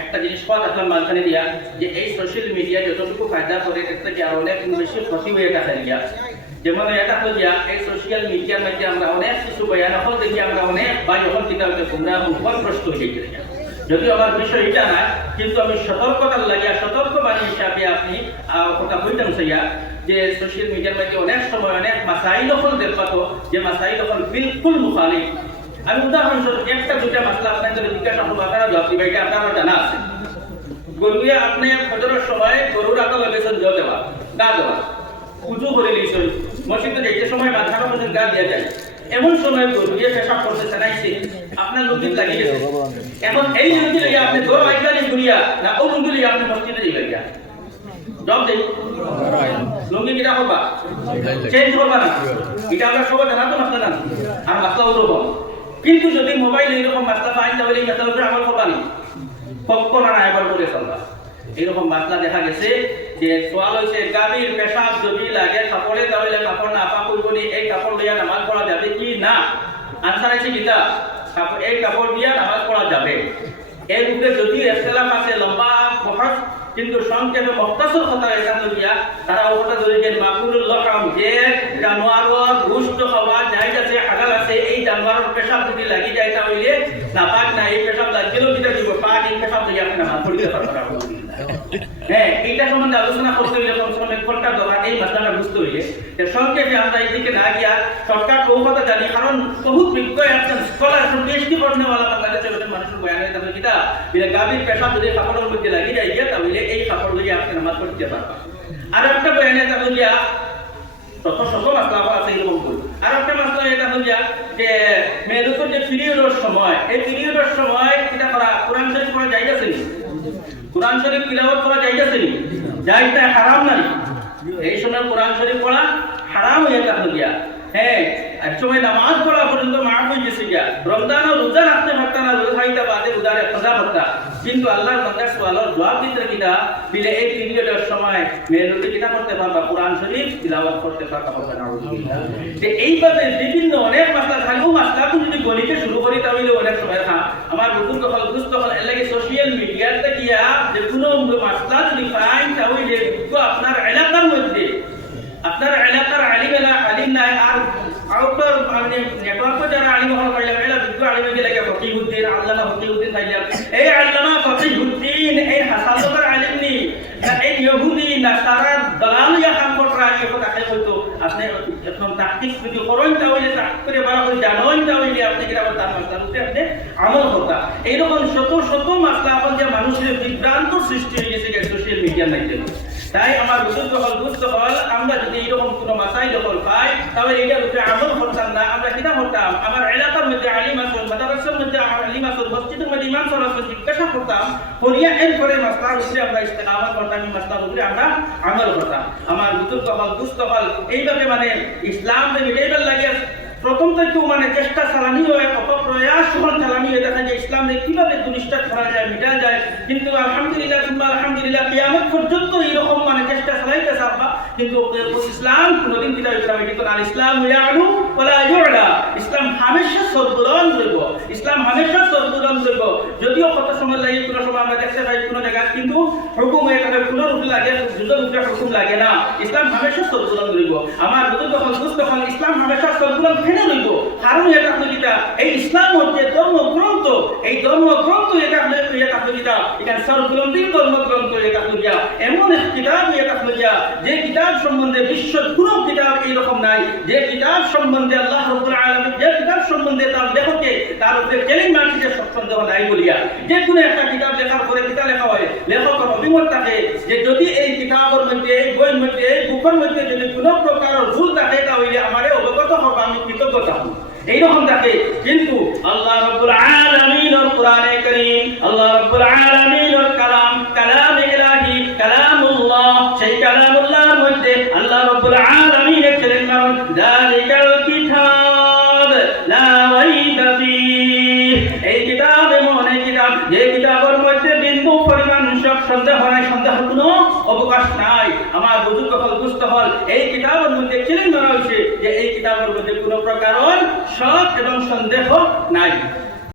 একটা জিনিস আসলাম মাঝখানে দিয়া, যে এই সোশ্যাল মিডিয়া যতটুকু ফায়দা করে, এর থেকে অনেক বেশি ক্ষতি হয়ে থাকে দিয়া। যেমন এটা হলো দিয়া, এই সোশ্যাল মিডিয়ার মধ্যে আমরা অনেক কিছু বয়ান হল দেখি, আমরা অনেক বা যখন কিতাব তোমরা মুখর প্রশ্ন হয়ে গেছে যদিও আমার বিষয় এটা না কিন্তু আমি সতর্কতার লাগিয়া সতর্ক বাণী হিসাবে আপনি কথা বলতাম সেইয়া যে সোশ্যাল মিডিয়ার মধ্যে অনেক সময় অনেক মাসাইল হল দেখবাতো, যে মাসাইল হল বিলকুল মুখালিফ। আমি উদাহরণস্বরূপ একটা দুটা মাসলা জিজ্ঞাসা করব আপনারা জবাব দিবে এটা আপনারা জানা আছে। গরুয়ে আপনি ফজরের সময় গরুর আগে লাগেছেন জল দেওয়া গা দেওয়া উজু করে নিয়েছেন মসজিদে যাইতে সময় মাথা পর্যন্ত গা দিয়ে যায় এমন সময় গরুয়ে পেশাব করতে চানাইছে আপনার লুঙ্গি লাগিয়ে গেছে। এখন এই লুঙ্গি লাগিয়ে আপনি গরু আইকানি ঘুরিয়া না ও লুঙ্গি লাগিয়ে আপনি মসজিদে লাগিয়া জব দেই লুঙ্গি কিটা করবা? চেঞ্জ করবা না। এটা আমরা সবাই জানা তো মাসলা না আর মাসলা ওরকম কিন্তু যদি মোবাইল এরকম মাসলা পাই তাহলে এই মাসলার উপরে আমল করবা নি? পক্ষ না এবার করে চলবা এরকম মাসলা দেখা গেছে যে সোয়াল হয়েছে, গাভীর পেশাব যদি লাগে কাপড়ে, তাহলে কাপড় না পা করব এই কাপড় লইয়া নামাজ পড়া যাবে কি না? আনসার আছে কিতা এই কাপড় দিয়া নামাজ পড়া যাবে। এর উপরে যদি এখতলাফ আছে, লম্বা বহস, কিন্তু সংক্ষেপে মক্তাসর কথা এখানে দিয়া, তারা ও কথা ধরে যে জায়গা আছে হালাল জানোয়ারের পেশাব যদি লাগি যায় তাহলে না পাক না এই পেশাব লাগলেও কিটা দিব পাক এই পেশাব দিয়ে আপনি নামাজ পড়িতে পারবেন। হ্যাঁ এইটা সম্বন্ধে আলোচনা করতে হইলে কম এক ঘণ্টা দরকার এই মাসলাটা বুঝতে হইলে তো সংক্ষেপে আমরা এইদিকে না গিয়া সরকার কেউ কথা জানি কারণ বহুত বিজ্ঞ একজন স্কলার পিএইচডি করনেওয়ালা বাংলাদেশের একজন মানুষের বয়ান হয় তাহলে কিটা বিলে গাভীর পেশা যদি কাপড়ের মধ্যে লাগিয়ে যায় গিয়া তাহলে এই কাপড় লইয়া আপনি নামাজ পড়তে পারবা আর একটা বয়ানে তাহলে তত শত মাসলা আছে এরকম আর একটা মাসলা এটা হল যে যে মেয়েদের যে পিরিয়ডের সময়, এই পিরিয়ডের সময় এটা করা কোরআন শরীফ করা যাইতেছে নি? কোরআন শরীফ তিলাওয়াত করা যাইতেছে নি? যাইতে হারাম না এই সময় কোরআন শরীফ পড়া হারাম হয়ে গেল গিয়া। হ্যাঁ এক সময় নামাজ পড়া পর্যন্ত মাফ হয়ে গেছে গিয়া। রমজান রোজা রাখতে পারতা না, রোজা খাইতে বাদে রোজা রাখতে করতা কিন্তু আল্লাহর বান্দার সোয়ালের জবাব দিতে কিনা, বিলে এই পিরিয়ডের সময় মেয়েদের কিনা করতে পারবা, কোরআন শরীফ, তিলাওয়াত করতে পারবা হবে না যে এইভাবে বিভিন্ন অনেক মাসলা থাকলেও মাসলাকে যদি গণিতে শুরু করি, তাহলে অনেক সময় খা আমার বুকুর দখল দুস্থ দখল এর লাগে সোশ্যাল মিডিয়াতে গিয়া যে কোনো মাসলা যদি পাই তাহলে আপনার এলাকার মধ্যে, আপনার এলাকার আলিম আলিমেলা আলিম নাই, আর আউটডোর মানে নেটওয়ার্কে যারা আলিম হল পাইলাম এলা বিজ্ঞ আলিমে গেলে ফকিহুদ্দিন আল্লামা ফকিহুদ্দিন পাইলাম এই আল্লামা ফকিহুদ্দিন এই হাসালতের আলিম নি না এই ইহুদি না তারা দালাল ইয়া কাম করা এই কথা খাই তো আপনি এখন তাকতিক যদি করেন তাহলে তাক করে বাড়া করে জানেন তাহলে আপনি কিরা তার মাসলার উপরে আপনি আমল হতা এইরকম শত শত মাসলা এখন যে মানুষের বিভ্রান্ত সৃষ্টি হয়ে গেছে সোশ্যাল মিডিয়ার মাধ্যমে। তাই আমার বুজুর্গ হল বুঝতে হল, আমরা যদি এইরকম কোনো মাসাই দখল পাই, তাহলে এটার উপরে আমল করতাম না আমরা কিনা করতাম আমার এলাকার মধ্যে আলিম আসল মাদ্রাসার মধ্যে আমার আলিম আসল মসজিদের মধ্যে ইমাম সাহেব আসল জিজ্ঞাসা করতাম, করিয়া এরপরে মাসলার উপরে আমরা ইস্তেকামত করতাম, এই মাসলার উপরে আমরা আমল করতাম। আমার বুজুর্গ হল বুঝতে হল, এইভাবে মানে ইসলাম মিটাইবার লাগে প্রথম থেকে মানে চেষ্টা চালানি হয় কত প্রয়াস সমান চালানি হয়ে। দেখা যায় ইসলামে কীভাবে জিনিসটা করা যায় মিটা যায়। কিন্তু আলহামদুলিল্লাহ কিংবা আলহামদুলিল্লাহ, কিয়ামত পর্যন্ত এইরকম মানে চেষ্টা চালাইতে চাপা কিন্তু ইসলাম কোনোদিন কিনা ইসলাম এটি তো আর ইসলাম ইয়ালু ওলা ইউলা। ইসলাম হামেশা সর্বরণ রইব ইসলাম হামেশা সর্বরণ রইব যদিও কত সময় লাগে, কোনো সময় আমরা দেখতে পাই, কোনো জায়গায় কিন্তু হুকুম থাকে, কোনো রূপে লাগে যুদ্ধ রূপে হুকুম লাগে না। ইসলাম হামেশা সর্বরণ রইব আমার বুদ্ধ তখন দুস্থ সর্বরণ ফেনে কারণ এটা হলিতা এই ইসলাম হচ্ছে ধর্মগ্রন্থ। এই ধর্মগ্রন্থ এটা এটা সর্বগ্রন্থিক ধর্মগ্রন্থ হলিয়া এমন এক কিতাব হলিয়া যে কিতাব সম্বন্ধে বিশ্বের কোনো কিতাব এইরকম নাই। যে কিতাব সম্বন্ধে আল্লাহ রব্বুল আলামিন, যে কিতাব সম্বন্ধে তার লেখকে, তার উপরে চ্যালেঞ্জ মানছে সন্দেহ নাই বলিয়া, যে কোনো একটা কিতাব লেখার পরে কিতাব লেখা হয় লেখকের অভিমত থাকে যে যদি এই কিতাবের মধ্যে, এই বইয়ের মধ্যে, এই বুকের মধ্যে যদি কোনো প্রকারের ভুল থাকে তাহলে আমারে অবগত হবে আমি কৃতজ্ঞ থাকব এইরকম থাকে কিন্তু আল্লাহ রাব্বুল আলামিনের কোরআনে কারীম আল্লাহ রাব্বুল আলামিনের নাই। আমার বুজুর্গ হল দুষ্ট হল। এই কিতাবের মধ্যে চ্যালেঞ্জ রয়েছে যে এই কিতাবের মধ্যে কোনো প্রকার সব এবং সন্দেহ নাই।